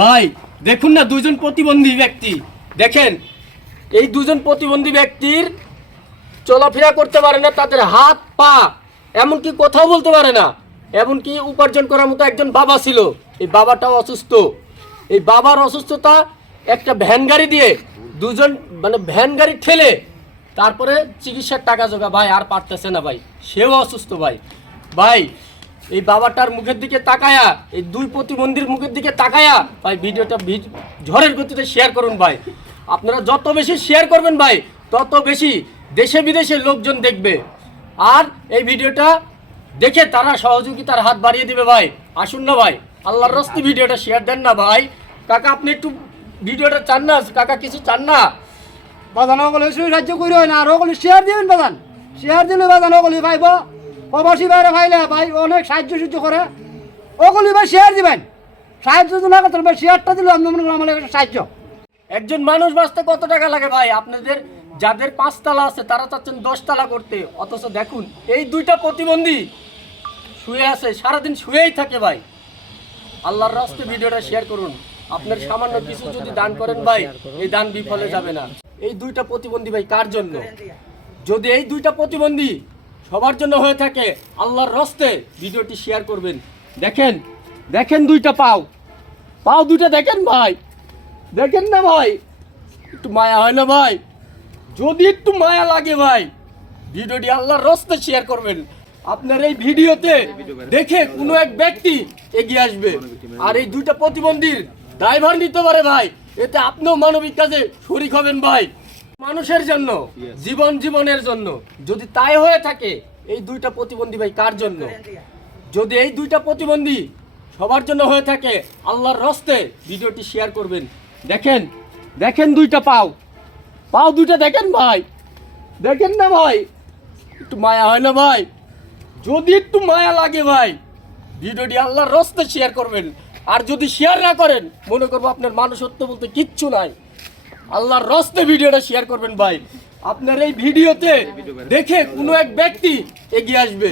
ভাই দেখুন না, দুজন প্রতিবন্ধী ব্যক্তি দেখেন। এই দুজন প্রতিবন্ধী ব্যক্তির চলাফেরা করতে পারে না, তাদের হাত পা এমনকি কথাও বলতে পারে না, এমনকি উপার্জন করার মতো একজন বাবা ছিল, এই বাবাটাও অসুস্থ। এই বাবার অসুস্থতা একটা ভ্যান গাড়ি দিয়ে দুজন ভ্যান গাড়ি ঠেলে তারপরে চিকিৎসার টাকা জোগা ভাই আর পারতেছে না ভাই, সেও অসুস্থ ভাই। ভাই এই বাবাটার মুখের দিকে তাকায়া, এই দুই প্রতিবন্ধীর মুখের দিকে তাকায়া ভাই ভিডিওটা ঝড়ের গতিতে শেয়ার করুন ভাই। আপনারা যত বেশি শেয়ার করবেন ভাই, তত বেশি দেশে বিদেশে লোকজন দেখবে, আর এই ভিডিওটা দেখে তারা সহযোগিতার হাত বাড়িয়ে দিবে ভাই। আসুন না ভাই, আল্লাহর রাস্তে ভিডিওটা শেয়ার দেন না ভাই। কাকা আপনি একটু ভিডিওটা চান না? কাকা কিছু চান না? বাজান ওগুলো সাহায্য করি না, আর ওগুলো শেয়ার দিবেন বাজান, শেয়ার দিলে বাজান ওগুলি ভাইব প্রবাসী বাইরে ভাইলে ভাই অনেক সাহায্য করে, ওগুলি ভাই শেয়ার দিবেন। সাহায্য তো না করতে ভাই, শেয়ারটা দিলে আমি মনে করি আমার একটা সাহায্য। একজন মানুষ বাঁচতে কত টাকা লাগে ভাই? আপনাদের যাদের 5 তলা আছে তারা চাচ্ছেন 10 তলা করতে, অথচ দেখুন এই দুইটা প্রতিবন্ধী শুয়ে আছে, সারাদিন শুয়েই থাকে ভাই। আল্লাহর রাস্তে ভিডিওটা শেয়ার করুন। আপনার সামান্য কিছু যদি দান করেন ভাই, এই দান বিফলে যাবে না। এই দুইটা প্রতিবন্ধী ভাই কার জন্য? যদি এই দুইটা প্রতিবন্ধী সবার জন্য হয়ে থাকে, আল্লাহর রাস্তে ভিডিওটি শেয়ার করবেন। দেখেন দেখেন দুইটা পাও দুইটা দেখেন ভাই, দেখেন না ভাই, একটু মায়া হয় না ভাই? যদি একটু মায়া লাগে ভাই, ভিডিওটি আল্লাহর রাস্তে শেয়ার করবেন। আপনার এই ভিডিওতে দেখে কোনো এক ব্যক্তি এগিয়ে আসবে, আর এই দুইটা প্রতিবন্ধীর ড্রাইভার নিতে পারে ভাই, এতে আপনিও মানবিক কাজে শরীক হবেন ভাই। মানুষের জন্য, জীবনের জন্য যদি তাই হয়ে থাকে, এই দুইটা প্রতিবন্ধী ভাই কার জন্য? যদি এই দুইটা প্রতিবন্ধী সবার জন্য হয়ে থাকে, আল্লাহর রাস্তে ভিডিওটি শেয়ার করবেন। দেখেন দেখেন দুইটা পাও দুইটা দেখেন ভাই, দেখেন না ভাই, একটু মায়া হয় না ভাই? যদি একটু মায়া লাগে ভাই, ভিডিওটি আল্লাহর রাস্তে শেয়ার করবেন। আর যদি শেয়ার না করেন, মনে করবো আপনার মানুষত্ব বলতে কিচ্ছু নাই। আল্লাহর রাস্তে ভিডিওটা শেয়ার করবেন ভাই। আপনার এই ভিডিওতে দেখে কোনো এক ব্যক্তি এগিয়ে আসবে,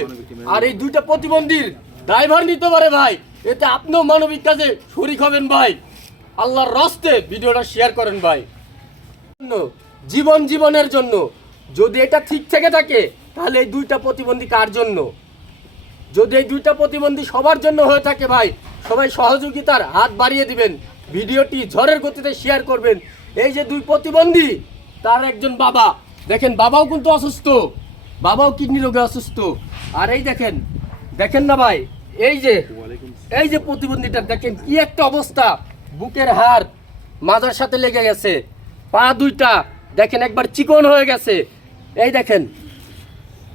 আর এই দুইটা প্রতিবন্ধীর ড্রাইভার নিতে পারে ভাই, এতে আপনিও মানবিক কাজে শরীক হবেন ভাই। আল্লাহর রাস্তে ভিডিওটা শেয়ার করেন ভাই। জীবনের জন্য যদি এটা ঠিক থেকে থাকে, তাহলে এই দুইটা প্রতিবন্ধী কার জন্য? যদি এই দুইটা প্রতিবন্ধী সবার জন্য হয়ে থাকে ভাই, সবাই সহযোগিতার হাত বাড়িয়ে দিবেন, ভিডিওটি ঝড়ের গতিতে শেয়ার করবেন। এই যে দুই প্রতিবন্ধী, তার একজন বাবা, দেখেন বাবাও কিন্তু অসুস্থ, বাবাও কিডনি রোগে অসুস্থ। আর এই দেখেন দেখেন না ভাই, এই যে প্রতিবন্ধীটার দেখেন কি একটা অবস্থা, বুকের হাড় মাজার সাথে লেগে গেছে, পা দুইটা দেখেন একবার চিকন হয়ে গেছে। এই দেখেন,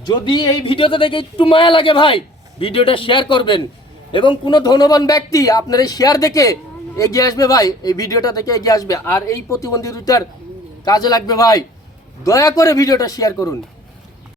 যদি এই ভিডিওতে দেখে একটু মায়া লাগে ভাই, ভিডিওটা শেয়ার করবেন, এবং কোনো ধনবান ব্যক্তি আপনার এই শেয়ার দেখে এগিয়ে আসবে ভাই, এই ভিডিওটা দেখে এগিয়ে আসবে, আর এই প্রতিবন্ধী দুইটার কাজে লাগবে ভাই। দয়া করে ভিডিওটা শেয়ার করুন।